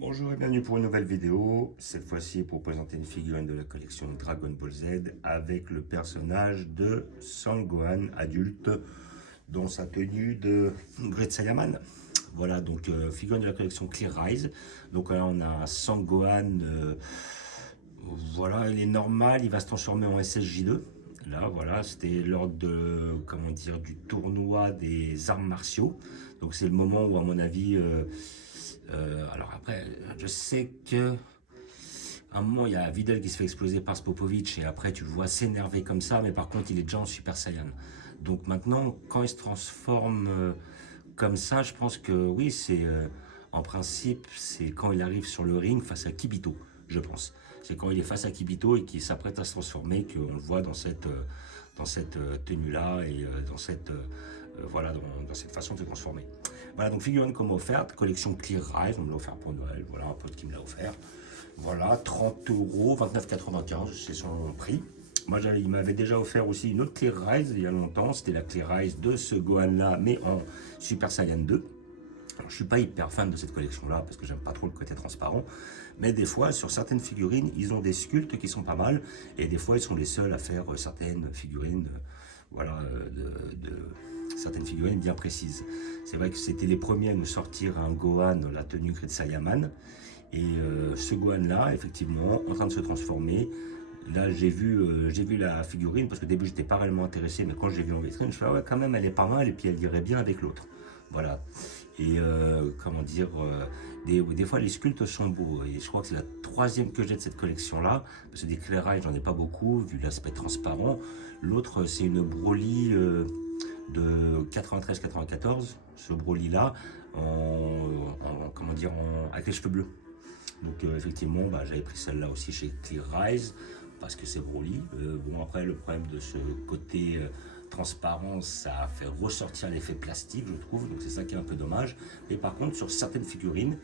Bonjour et bienvenue pour une nouvelle vidéo, cette fois-ci pour présenter une figurine de la collection Dragon Ball Z avec le personnage de Sangohan adulte dans sa tenue de Great Saiyaman. Voilà, donc figurine de la collection Clear Rise. Donc là on a un Sangohan, voilà, il est normal, il va se transformer en SSJ2. Là, voilà, c'était lors de, comment dire, du tournoi des arts martiaux. Donc c'est le moment où, à mon avis, alors après, je sais que à un moment, il y a Videl qui se fait exploser par Spopovic et après, tu le vois s'énerver comme ça, mais par contre, il est déjà en Super Saiyan. Donc maintenant, quand il se transforme comme ça, je pense que oui, c'est en principe, c'est quand il arrive sur le ring face à Kibito, je pense. C'est quand il est face à Kibito et qu'il s'apprête à se transformer qu'on le voit dans cette tenue-là et voilà, dans cette façon de se transformer. Voilà, donc figurine comme offerte, collection Clear Rise, on me l'a offert pour Noël, voilà, un pote qui me l'a offert. Voilà, 30 euros, 29,95, c'est son prix. Moi, il m'avait déjà offert aussi une autre Clear Rise il y a longtemps, c'était la Clear Rise de ce Gohan-là, mais en Super Saiyan 2. Alors, je suis pas hyper fan de cette collection-là, parce que j'aime pas trop le côté transparent, mais des fois, sur certaines figurines, ils ont des sculptes qui sont pas mal, et des fois, ils sont les seuls à faire certaines figurines, voilà, certaines figurines bien précises. C'est vrai que c'était les premiers à nous sortir un Gohan, la tenue Great Saiyaman, et ce Gohan-là, effectivement, en train de se transformer. Là, j'ai vu la figurine, parce qu'au début, j'étais pas réellement intéressé, mais quand j'ai vu en vitrine, je me suis dit, ah ouais, quand même, elle est pas mal, et puis elle irait bien avec l'autre. Voilà. Et comment dire, des fois, les sculptes sont beaux. Et je crois que c'est la troisième que j'ai de cette collection-là, parce que des éclairages, j'en ai pas beaucoup, vu l'aspect transparent. L'autre, c'est une Broly de 93-94, ce Broly-là, comment dire, avec les cheveux bleus. Donc effectivement, bah, j'avais pris celle-là aussi chez Clear Rise parce que c'est Broly. Bon, après, le problème de ce côté transparent, ça fait ressortir l'effet plastique, je trouve. Donc c'est ça qui est un peu dommage. Mais par contre, sur certaines figurines,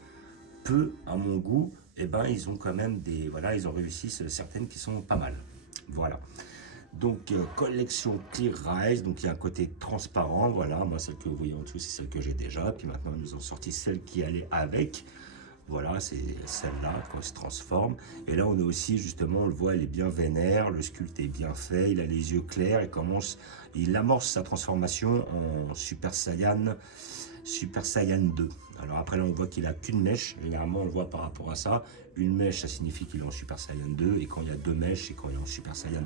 peu à mon goût, eh ben, ils ont quand même des... Voilà, ils ont réussi certaines qui sont pas mal. Voilà. Donc collection Clear Rise, donc il y a un côté transparent, voilà, moi celle que vous voyez en dessous c'est celle que j'ai déjà, puis maintenant ils nous ont sorti celle qui allait avec, voilà, c'est celle-là quand elle se transforme. Et là on a aussi justement, on le voit, elle est bien vénère, le sculpte est bien fait, il a les yeux clairs, il amorce sa transformation en Super Saiyan 2. Alors après là on voit qu'il a qu'une mèche, généralement on le voit par rapport à ça. Une mèche ça signifie qu'il est en Super Saiyan 2 et quand il y a deux mèches c'est quand il est en Super Saiyan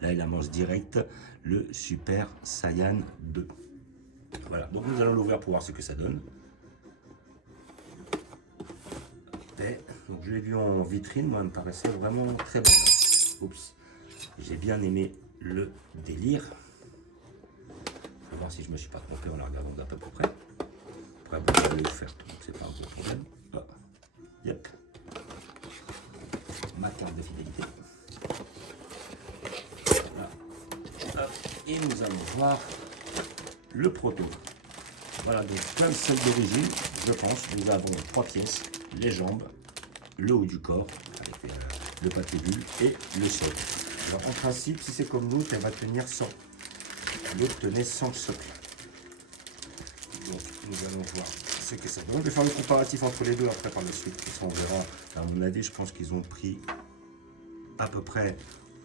1. Là il amorce direct le Super Saiyan 2. Voilà, donc nous allons l'ouvrir pour voir ce que ça donne. Donc je l'ai vu en vitrine, moi elle me paraissait vraiment très bonne. Oups, j'ai bien aimé le délire. Je vais voir si je me suis pas trompé en la regardant d'un peu plus près. Après, bon, je l'ai offerte, donc c'est pas un gros problème. Oh. Yep. Ma carte de fidélité. Voilà. Et nous allons voir le proto. Voilà, donc comme celle d'origine, je pense, nous avons 3 pièces, les jambes, le haut du corps, avec le papier bulle et le socle. Alors en principe, si c'est comme l'autre, elle va tenir sans. L'autre tenait sans socle. Donc nous allons voir ce que ça donne. Je vais faire le comparatif entre les deux après par la suite. On verra. À mon avis, je pense qu'ils ont pris à peu près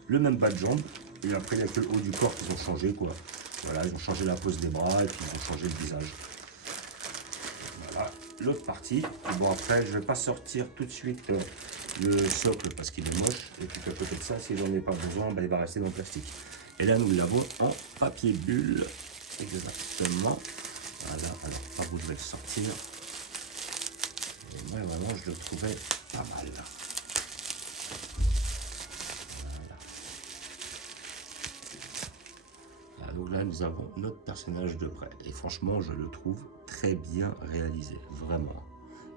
le même bas de jambe. Et après, il n'y a que le haut du corps qu'ils ont changé, quoi. Voilà, ils ont changé la pose des bras et puis ils ont changé le visage. Voilà, l'autre partie. Bon, après, je ne vais pas sortir tout de suite le socle parce qu'il est moche. Et puis à côté de ça, si j'en ai pas besoin, bah, il va rester dans le plastique. Et là, nous l'avons en papier bulle. Exactement. Voilà, alors par où je vais le sortir. Et moi, vraiment, je le trouvais pas mal. Donc là, nous avons notre personnage de près. Et franchement, je le trouve très bien réalisé. Vraiment.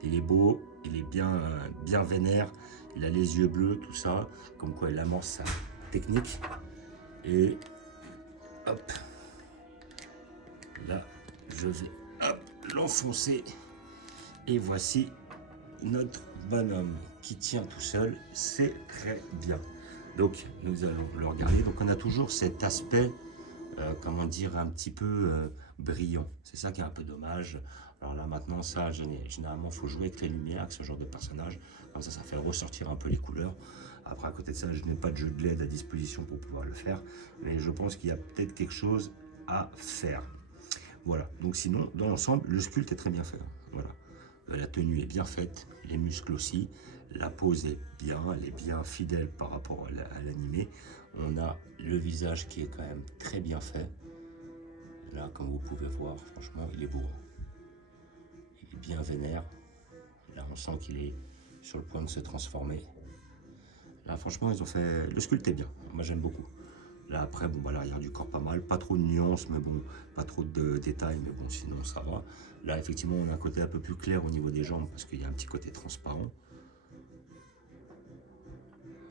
Il est beau, il est bien vénère. Il a les yeux bleus, tout ça. Comme quoi, il amorce sa technique. Et hop. Là, je vais l'enfoncer. Et voici notre bonhomme qui tient tout seul. C'est très bien. Donc, nous allons le regarder. Donc, on a toujours cet aspect... comment dire, un petit peu brillant. C'est ça qui est un peu dommage. Alors là maintenant ça, généralement il faut jouer avec les lumières, avec ce genre de personnage, comme ça fait ressortir un peu les couleurs. Après à côté de ça, je n'ai pas de jeu de LED à disposition pour pouvoir le faire, mais je pense qu'il y a peut-être quelque chose à faire. Voilà, donc sinon dans l'ensemble le sculpte est très bien fait. Voilà, la tenue est bien faite, les muscles aussi, la pose est bien, elle est bien fidèle par rapport à l'animé. On a le visage qui est quand même très bien fait. Là, comme vous pouvez voir, franchement, il est beau. Il est bien vénère. Là, on sent qu'il est sur le point de se transformer. Là, franchement, ils ont fait... Le sculpte est bien. Moi, j'aime beaucoup. Là, après, bon, bah, l'arrière du corps, pas mal. Pas trop de nuances, mais bon, pas trop de détails, mais bon, sinon, ça va. Là, effectivement, on a un côté un peu plus clair au niveau des jambes, parce qu'il y a un petit côté transparent.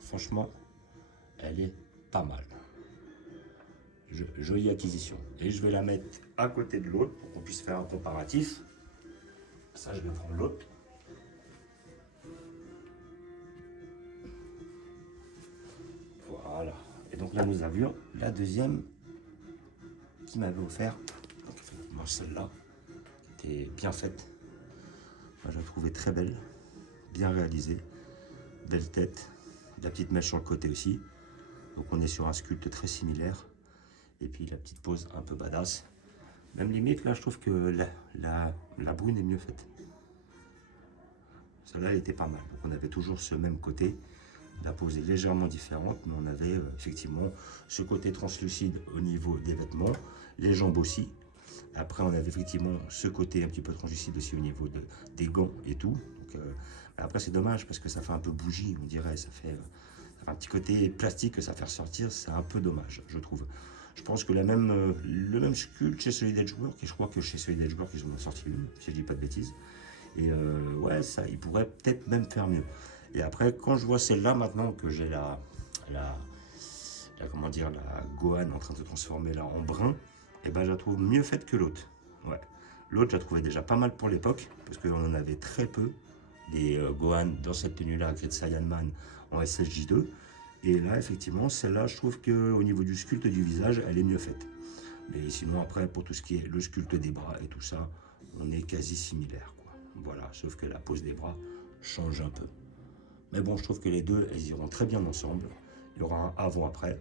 Franchement, elle est pas mal. Jolie acquisition. Et je vais la mettre à côté de l'autre pour qu'on puisse faire un comparatif. Ça, je vais prendre l'autre. Voilà. Et donc là, nous avions la deuxième qui m'avait offert. Donc effectivement, celle-là, qui était bien faite. Moi, je la trouvais très belle, bien réalisée. Belle tête, la petite mèche sur le côté aussi. Donc on est sur un sculpte très similaire. Et puis la petite pose un peu badass. Même limite, là, je trouve que la brune est mieux faite. Celle-là, elle était pas mal. Donc on avait toujours ce même côté. La pose est légèrement différente, mais on avait effectivement ce côté translucide au niveau des vêtements, les jambes aussi. Après, on avait effectivement ce côté un petit peu translucide aussi au niveau des gants et tout. Donc, après, c'est dommage parce que ça fait un peu bougie, on dirait. Ça fait un petit côté plastique que ça fait ressortir. C'est un peu dommage, je trouve. Je pense que le même sculpte chez Solid Edgework, et je crois que chez Solid Edgework, ils en ont sorti une, si je dis pas de bêtises. Et ouais, ça, ils pourraient peut-être même faire mieux. Et après, quand je vois celle-là, maintenant que j'ai comment dire, la Gohan en train de se transformer là en brun, et ben je la trouve mieux faite que l'autre. Ouais. L'autre, je la trouvais déjà pas mal pour l'époque, parce qu'on en avait très peu des Gohan dans cette tenue-là, Great Saiyan Man en SSJ2. Et là, effectivement, celle-là, je trouve qu'au niveau du sculpte du visage, elle est mieux faite. Mais sinon, après, pour tout ce qui est le sculpte des bras et tout ça, on est quasi similaire, quoi. Voilà, sauf que la pose des bras change un peu. Mais bon, je trouve que les deux, elles iront très bien ensemble. Il y aura un avant-après.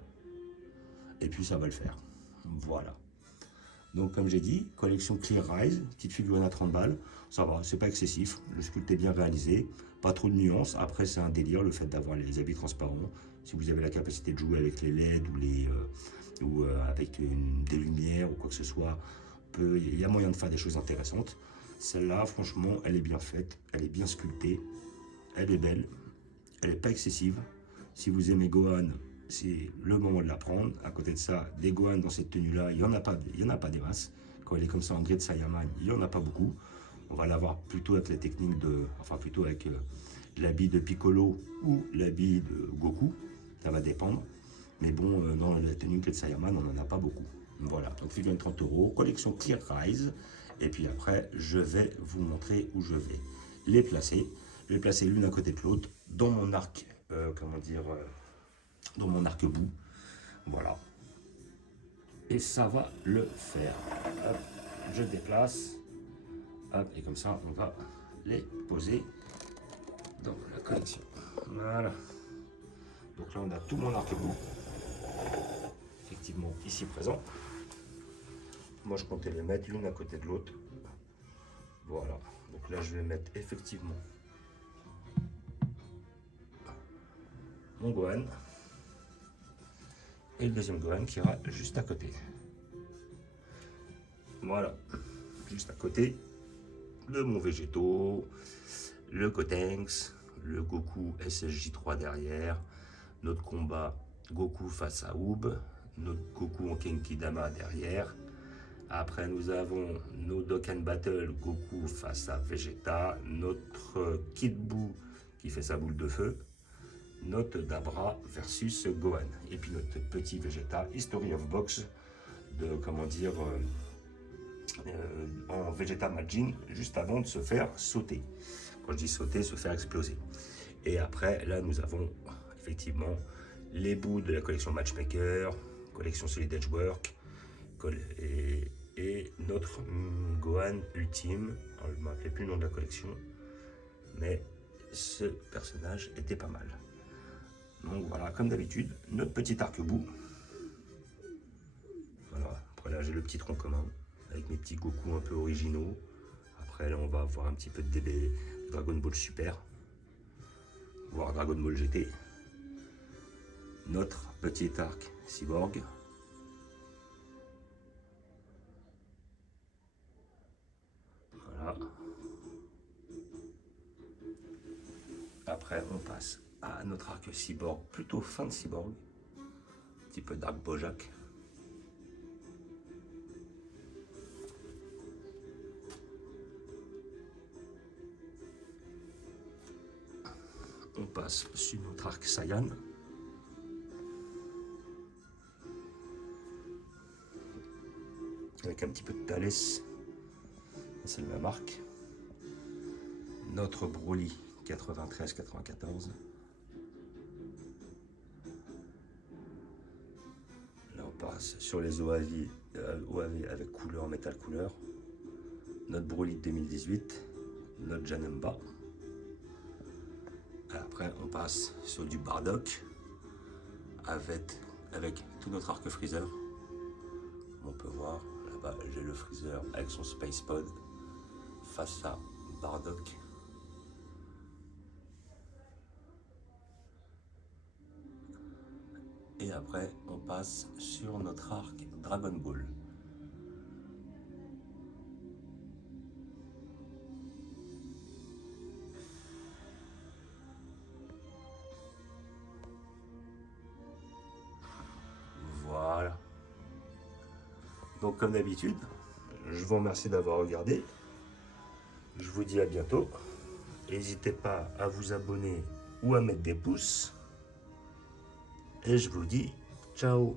Et puis, ça va le faire. Voilà. Donc, comme j'ai dit, collection Clear Rise, petite figurine à 30 balles. Ça va, c'est pas excessif. Le sculpte est bien réalisé. Pas trop de nuances. Après, c'est un délire, le fait d'avoir les habits transparents. Si vous avez la capacité de jouer avec les LED ou avec des lumières ou quoi que ce soit, il y a moyen de faire des choses intéressantes. Celle-là, franchement, elle est bien faite. Elle est bien sculptée. Elle est belle. Elle n'est pas excessive. Si vous aimez Gohan, c'est le moment de la prendre. À côté de ça, des Gohan dans cette tenue-là, il n'y en a pas des masses. Quand elle est comme ça en Great Saiyan Man, il n'y en a pas beaucoup. On va l'avoir plutôt avec la technique enfin plutôt avec l'habit de Piccolo ou l'habit de Goku. Ça va dépendre. Mais bon, dans la tenue Great Saiyan Man, on n'en a pas beaucoup. Voilà, donc figurine 30 €, collection Clear Rise. Et puis après, je vais vous montrer où je vais les placer. Je vais les placer l'une à côté de l'autre dans mon arc, dans mon arc-bout. Voilà. Et ça va le faire. Hop, je déplace. Hop, et comme ça, on va les poser dans la collection. Voilà. Donc là, on a tout mon arc-bout. Effectivement, ici présent. Moi, je comptais les mettre l'une à côté de l'autre. Voilà. Donc là, je vais mettre effectivement mon Gohan et le deuxième Gohan qui ira juste à côté. Voilà, juste à côté de mon Végéto, le Gotenks, le Goku SSJ3 derrière, notre combat Goku face à Oob, notre Goku en Genkidama derrière. Après, nous avons nos Dokkan Battle Goku face à Vegeta, notre Kid Buu qui fait sa boule de feu, notre Dabra versus Gohan. Et puis notre petit Vegeta History of Box de, en Vegeta Majin, juste avant de se faire sauter. Quand je dis sauter, se faire exploser. Et après, là, nous avons effectivement les bouts de la collection Matchmaker, collection Solid Edgework, et et notre Gohan ultime. Alors, je ne me rappelais plus le nom de la collection, mais ce personnage était pas mal. Donc voilà, comme d'habitude, notre petit arc-bout. Voilà, après là j'ai le petit tronc commun, avec mes petits Goku un peu originaux. Après là on va avoir un petit peu de DB, Dragon Ball Super, voire Dragon Ball GT. Notre petit arc cyborg. Voilà. Après on passe à notre arc cyborg, plutôt fin de cyborg. Un petit peu Dark Bojack. On passe sur notre arc Saiyan. Avec un petit peu de Thalès. C'est le même arc. Notre Broly 93-94. Là on passe sur les OAV avec couleur, métal couleur. Notre Broly 2018. Notre Janemba. Après on passe sur du Bardock avec tout notre arc Freezer. On peut voir là-bas j'ai le Freezer avec son Space Pod face à Bardock. Et après on passe sur notre arc Dragon Ball. Voilà. Donc comme d'habitude, je vous remercie d'avoir regardé. Je vous dis à bientôt. N'hésitez pas à vous abonner ou à mettre des pouces. Et je vous dis ciao.